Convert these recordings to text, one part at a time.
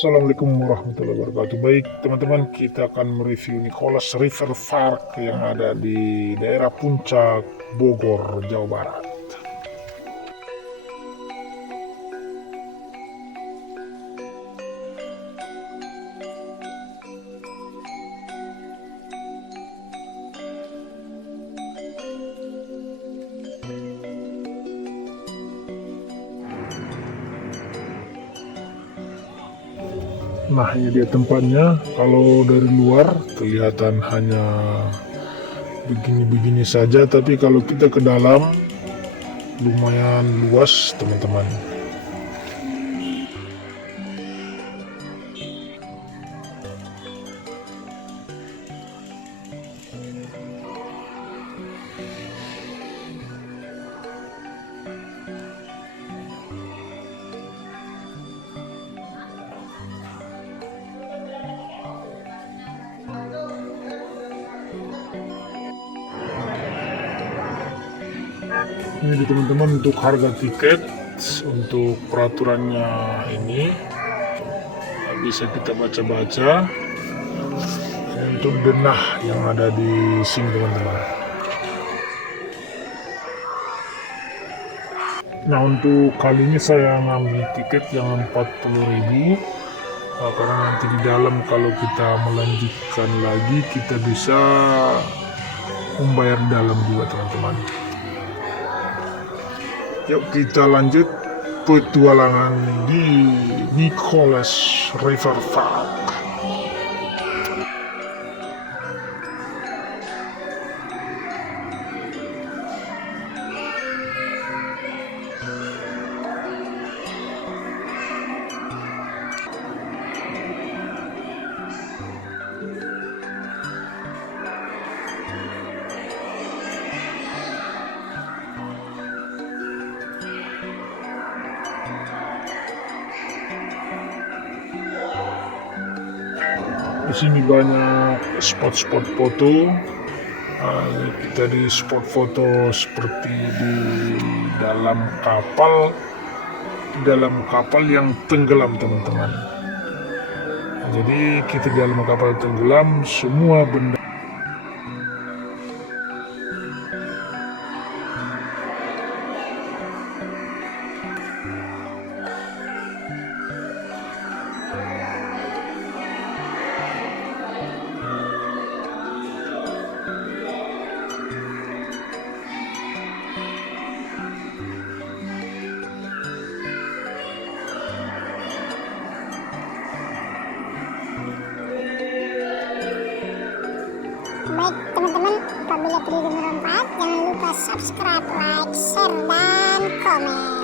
Assalamualaikum warahmatullahi wabarakatuh. Baik teman-teman, kita akan mereview Nicholas River Park yang ada di daerah Puncak, Bogor, Jawa Barat. Nah, ini dia tempatnya. Kalau dari luar kelihatan hanya begini-begini saja, tapi kalau kita ke dalam lumayan luas, teman-teman. Ini di teman-teman untuk harga tiket, untuk peraturannya ini bisa kita baca-baca. Untuk denah yang ada di sini teman-teman. Nah, untuk kali ini saya ngambil tiket yang 40.000, karena nanti di dalam kalau kita melanjutkan lagi kita bisa membayar dalam juga teman-teman. Yuk kita lanjut petualangan di Nicholas River Park. Di sini banyak spot-spot foto. Kita di spot foto seperti di dalam kapal yang tenggelam teman-teman. Jadi kita di dalam kapal tenggelam, semua benda Baik teman-teman, apabila video bermanfaat jangan lupa subscribe, like, share, dan komen.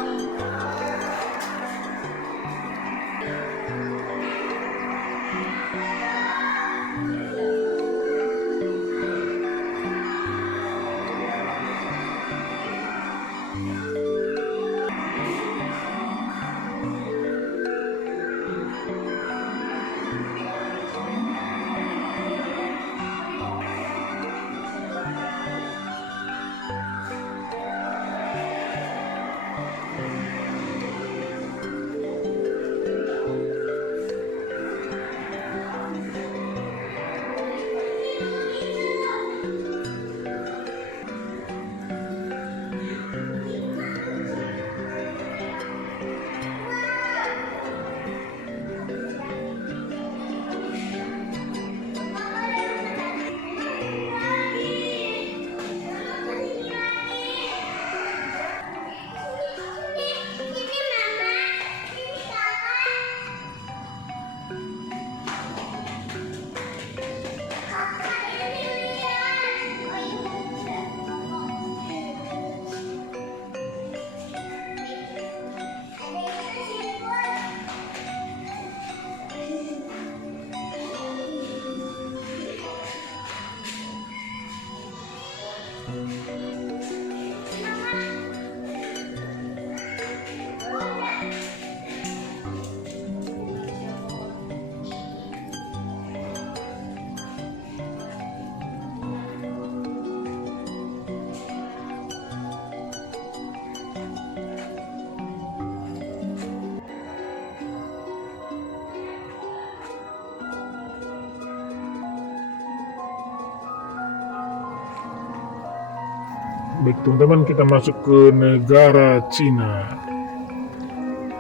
Baik teman-teman, kita masuk ke negara Cina.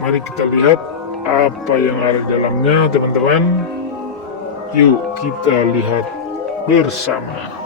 Mari kita lihat apa yang ada di dalamnya teman-teman. Yuk kita lihat bersama.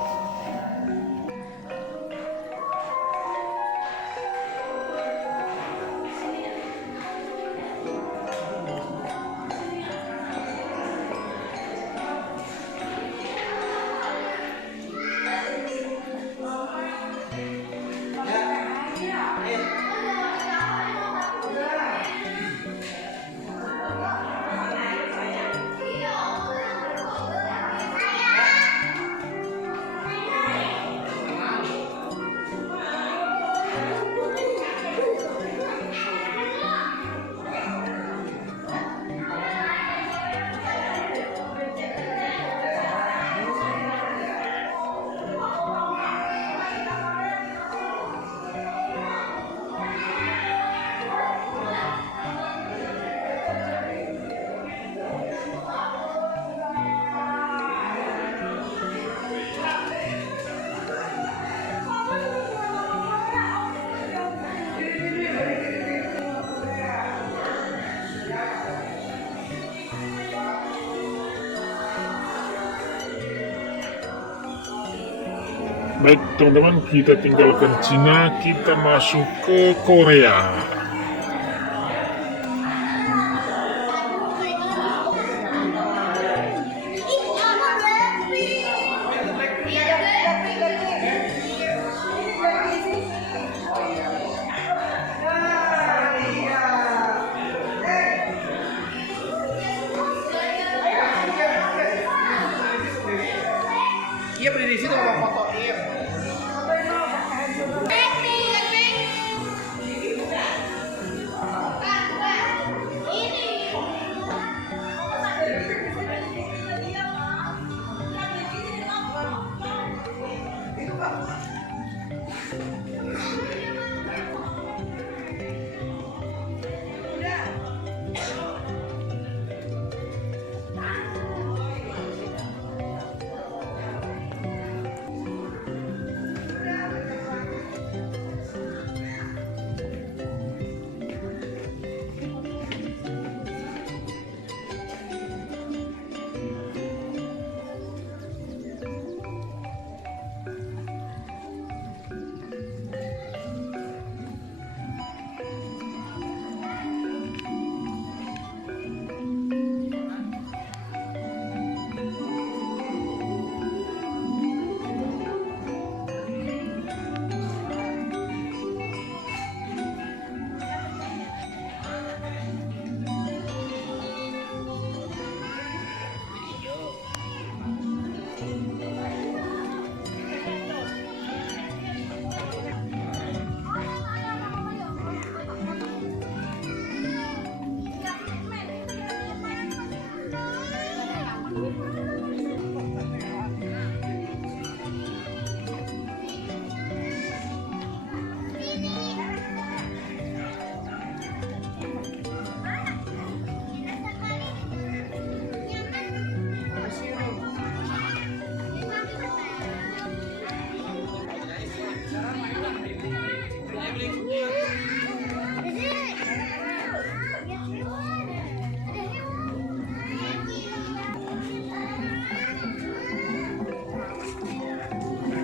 Baik teman-teman, kita tinggalkan Cina, kita masuk ke Korea. Iya berdiri di situ mau foto. Iya.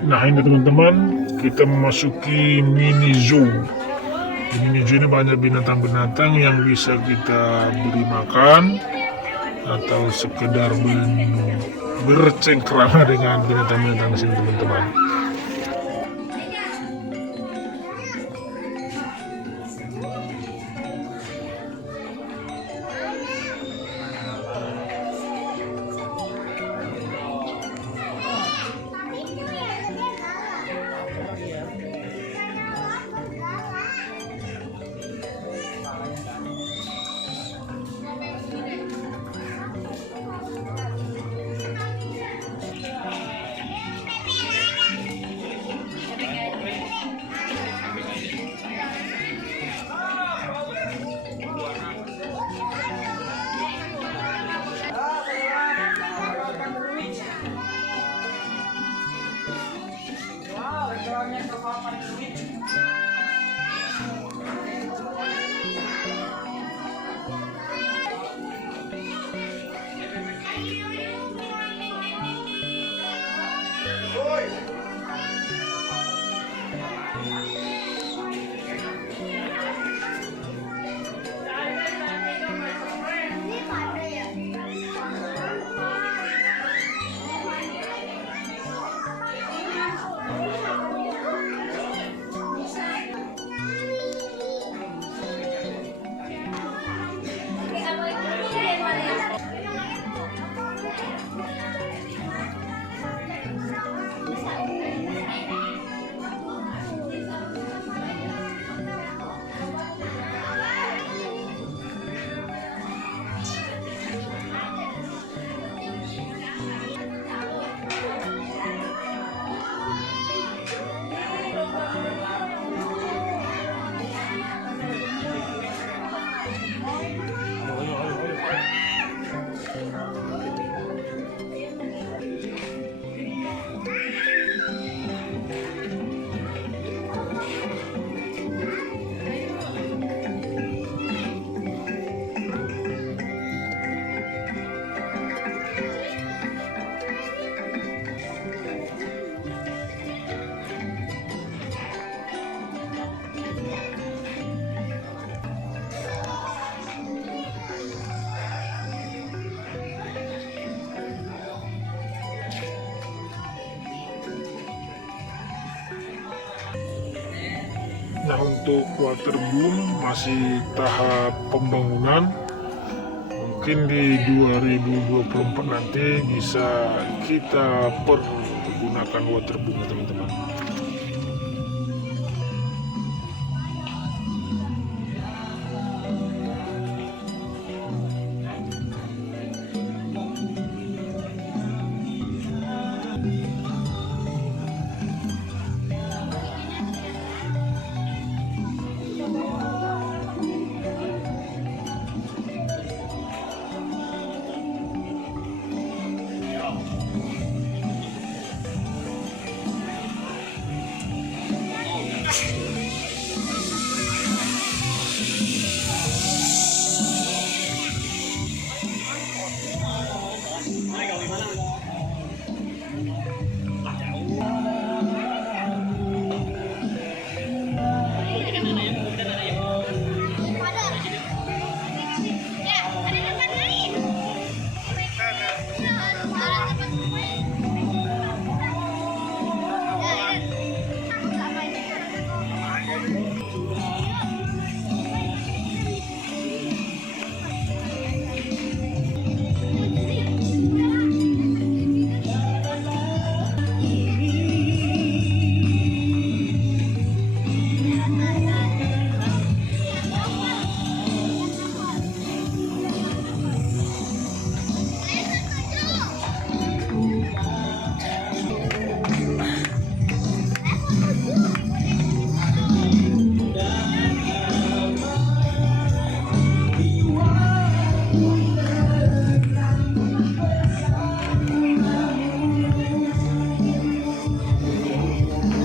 Nah ini teman-teman, kita memasuki mini zoo. Di mini zoo ini banyak binatang-binatang yang bisa kita beri makan atau sekedar bercengkrama dengan binatang-binatang di sini teman-teman. Nah, untuk waterboom masih tahap pembangunan. Mungkin di 2024 nanti bisa kita pergunakan waterboom, teman-teman.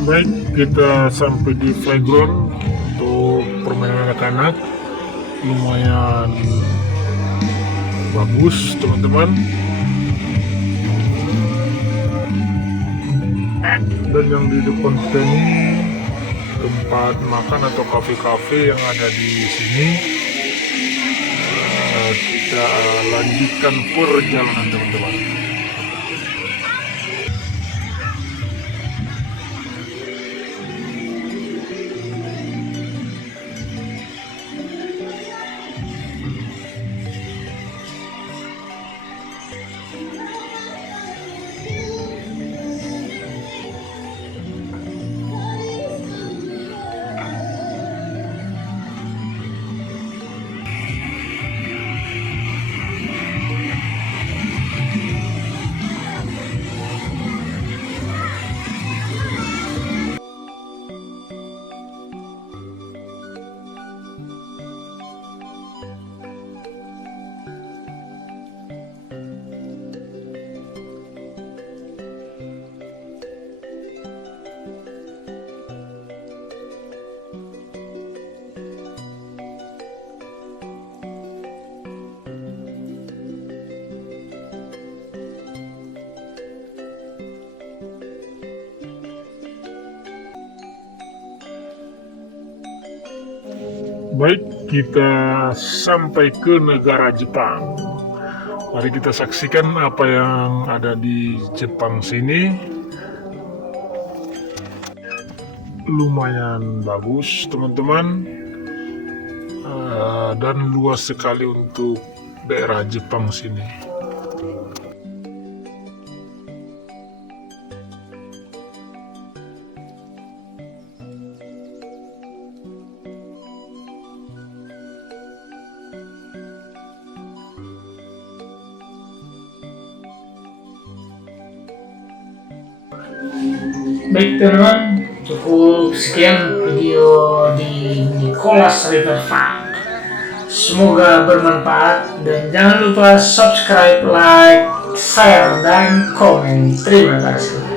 Baik, kita sampai di playground untuk permainan anak-anak. Lumayan bagus, teman-teman. Dan yang di depan kita ini tempat makan atau kafe-kafe yang ada di sini. Kita lanjutkan perjalanan, teman-teman. Baik, kita sampai ke negara Jepang. Mari kita saksikan apa yang ada di Jepang sini. Lumayan bagus teman-teman, dan luas sekali untuk daerah Jepang sini. Baik teman-teman, cukup sekian video di Nicholas River Park. Semoga bermanfaat dan jangan lupa subscribe, like, share, dan komen. Terima kasih.